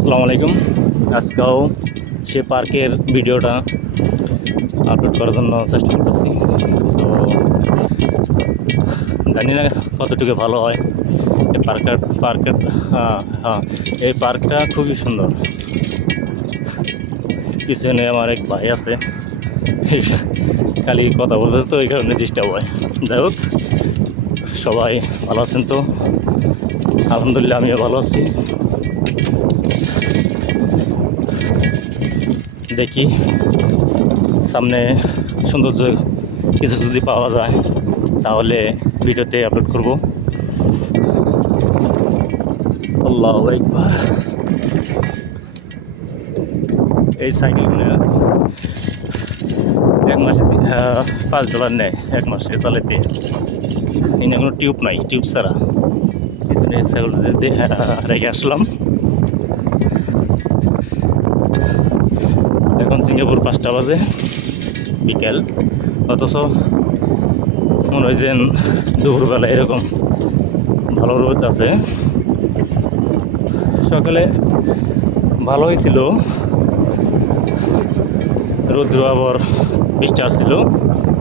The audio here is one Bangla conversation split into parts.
আসসালামু আলাইকুম। আজকেও সে পার্কের ভিডিওটা আপলোড করার জন্য চেষ্টা করতেছি। সো জানি না কতটুকু ভালো হয়। এই পার্কের এই পার্কটা খুবই সুন্দর। পিছনে আমার এক ভাই আছে, খালি কথা বলতেছে, তো এই কারণে ডিস্টার্ব হয়। যাই হোক, সবাই ভালো আছেন তো? আলহামদুলিল্লাহ, আমিও ভালো আছি। দেখি সামনে সৌন্দর্য কিছু যদি পাওয়া যায় তাহলে ভিডিওতে আপলোড করব। আল্লাহু আকবার। এই সাইকেলগুলো এক মাসে $5 নেয়, এক মাসে চালাতে। এখানে কোনো টিউব নাই, টিউব ছাড়া। পিছনে সাইকেল রেখে আসলাম। এখন সিঙ্গাপুর 5টা বাজে বিকেল, অথচ মনে হয় যে দুপুরবেলা এরকম ভালো রোদ আছে। সকালে ভালো হয়েছিল, রৌদ্র আবার বৃষ্টি আসছিল,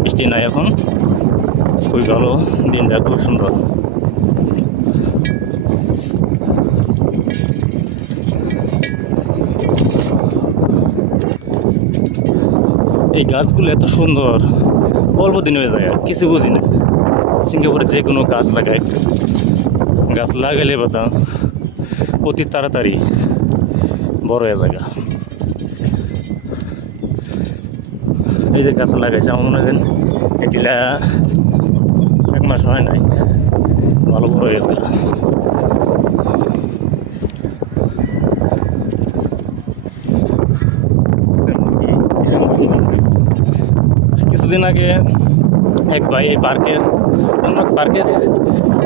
বৃষ্টি নাই এখন। খুবই ভালো, দিনটা খুব সুন্দর। এই গাছগুলো এত সুন্দর, অল্প দিন হয়ে যায়, কিছু বুঝি না। সিঙ্গাপুরে যে কোনো গাছ লাগায়, গাছ লাগাইলে বাতা অতি তাড়াতাড়ি বড় হয়ে যায়। এই যে গাছ লাগাইছে, আমার মনে হয় এটিলা এক মাস হয় নাই, ভালো বড় হয়ে যায়। কিছুদিন আগে এক ভাই এই পার্কের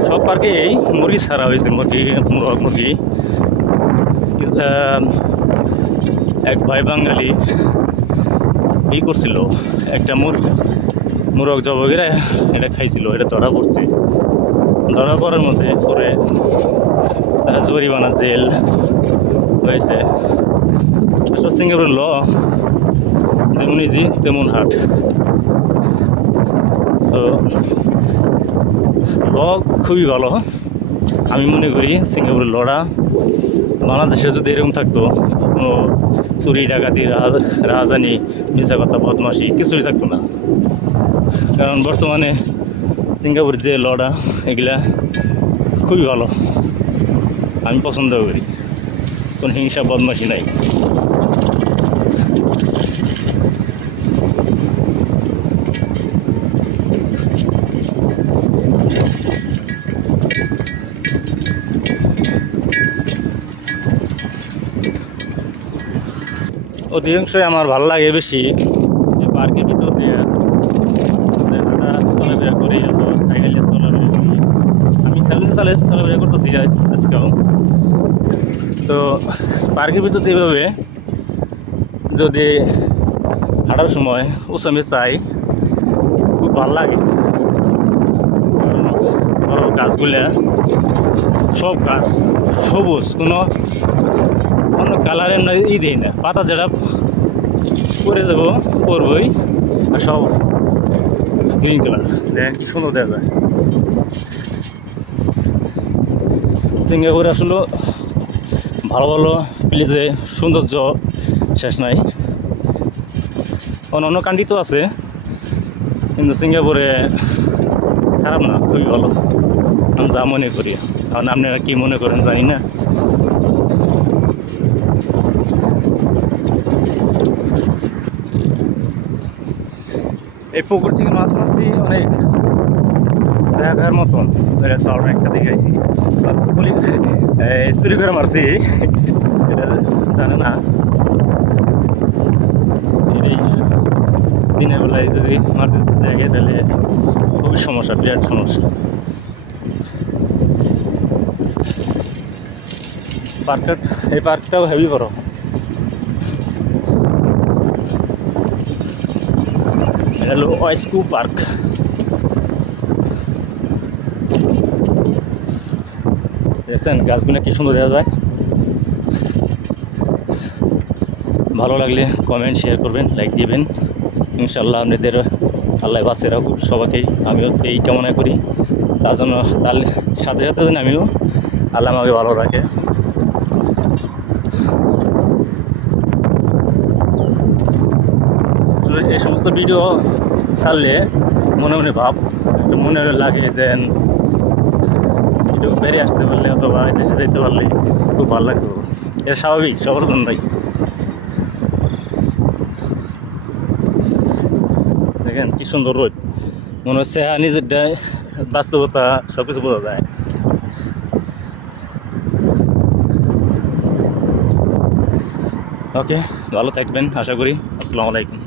সব পার্কে এই মুরগি ছাড়া হয়েছে, মুরগি। এক ভাই বাঙালি করছিল, একটা মুরগ জবগিরা এটা খাইছিল, এটা ধরা পড়ছে। ধরা পড়ার মধ্যে পরে জরিমানা, জেল হয়েছে। সিঙ্গাপুরের ল যেমন ইজি তেমন হার্ড। সো ল খুবই ভালো। আমি মনে করি সিঙ্গাপুরের লটা বাংলাদেশে যদি এরকম থাকতো, কোনো চুরি ডাকাতি রাহাজানি মিথ্যা কথা বদমাশি কিছুই থাকতো না। কারণ বর্তমানে সিঙ্গাপুরের যে লটা, এগুলা খুবই ভালো, আমি পছন্দ করি। কোনো হিংসা বদমাশি নাই। অধিকাংশই আমার ভালো লাগে বেশি পার্কের ভিতর দিয়ে চলাফেরা করি, সাইকেল নিয়ে চলাফেরা করি। আমি সাইকেল চলাফেরা করতেছি আজকেও। তো পার্কের ভিতর দিয়ে এভাবে যদি হাঁটার সময় উঁচামে চাই, খুব ভালো লাগে। কারণ গাছগুলা সব গাছ সবুজ, কোনো অন্য কালারের দেয় না। পাতা যেটা পরে দেবো পরবই, আর সব গ্রিন কালার। দেখেন কি সুন্দর দেখা যায়। সিঙ্গাপুরে আসলে ভালো ভালো প্লেসে সৌন্দর্য শেষ নাই। অন্য কান্ট্রি তো আছে, কিন্তু সিঙ্গাপুরে খারাপ না, খুবই ভালো। আমি যা মনে করি, কারণ আপনারা কী মনে করেন জানি না। এই পুকুর থেকে মাছ মারছি অনেক, দেখার মতন। একটা দেখে আইছি, চুরি করে মারছি, এটা জানে না। এই দিনের বেলায় যদি মারতে দেখে তাহলে খুবই সমস্যা, বিরাট সমস্যা। এই পার্কটাও হেভি বড়। এটা হলো ওয়েস্কু পার্ক। দেখছেন গাছগুলো কি সুন্দর দেখা যায়। ভালো লাগলে কমেন্ট শেয়ার করবেন, লাইক দিবেন। ইনশাল্লাহ আপনাদের আল্লাহ বাঁচিয়ে রাখুক সবাইকেই, আমিও এই কামনা করি। তার জন্য তার সাথে সাথে যেন আমিও আল্লাহ আমাকে ভালো রাখে। এই সমস্ত ভিডিও ছাড়লে মনে মনে ভাব, একটু মনে লাগে যে একটু বেরিয়ে আসতে পারলে অথবা দেশে যেতে পারলে খুব ভালো লাগতো। এটা স্বাভাবিক, সবার জন্যই। দেখেন কি সুন্দর রোদ, মনে হচ্ছে নিজের বাস্তবতা সব কিছু বোঝা যায়। ওকে, ভালো থাকবেন আশা করি। আসসালামু আলাইকুম।